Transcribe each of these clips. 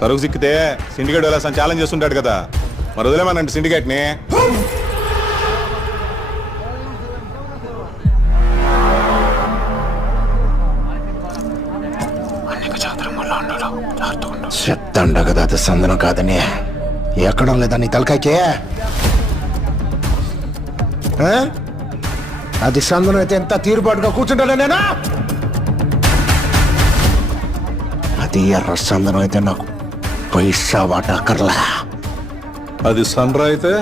సరుకు సిక్కితే సిండికేట్ వెళ్ళాల్సిన ఛాలెంజ్ చేస్తుంటాడు కదా, మరి వదిలేమనండి సిండికేట్ని. చెప్తాండ కదా అది సందనం కాదని. ఎక్కడం లేదా నీ తలకాయకే? అది సందనం అయితే ఎంత తీరుబాటుగా కూర్చుంటాను నేను. అది ఎర్ర సందనం అయితే నాకు పైసా వాటా అక్కర్లా. అది సన్రా అయితే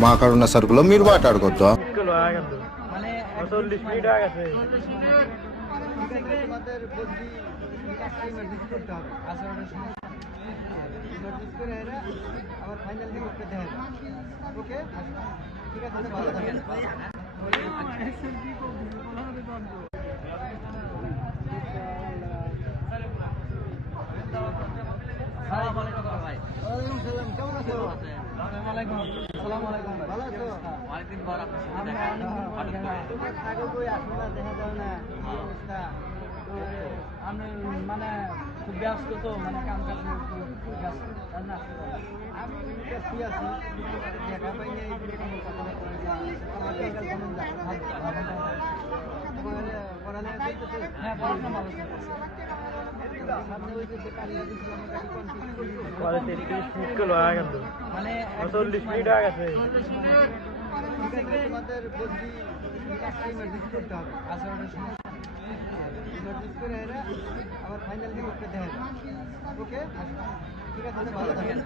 మా అక్కడ ఉన్న సరుకులో మీరు మాట్లాడుకోవద్దు. মানে খুব ব্যস্ত তো, মানে কাম কাজ মানে 40 মিনিট আগে গেছে। তোমাদের বুদ্ধি করতে হবে, আবার ফাইনাল দিয়ে করতে দেয়। ওকে ঠিক আছে, ভালো থাকেন।